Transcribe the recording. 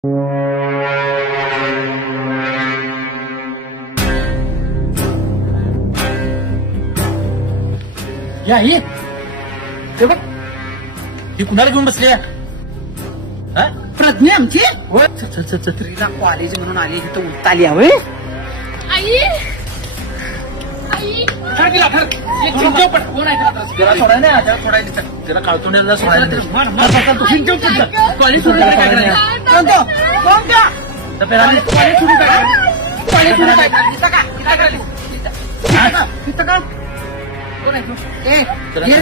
या ही ते बघ ही कुणाला घेऊन बसली प्रज्ञा आमची तिला कॉलेज म्हणून आली तिथं उठता आली हवे आई आई कोण आहे त्याला सोडाय ना त्याला सोडायचं त्याला काळतोंड्याला सोडायला कॉलेज सोडून काय करायचं कॉलेज सोडून काय अरे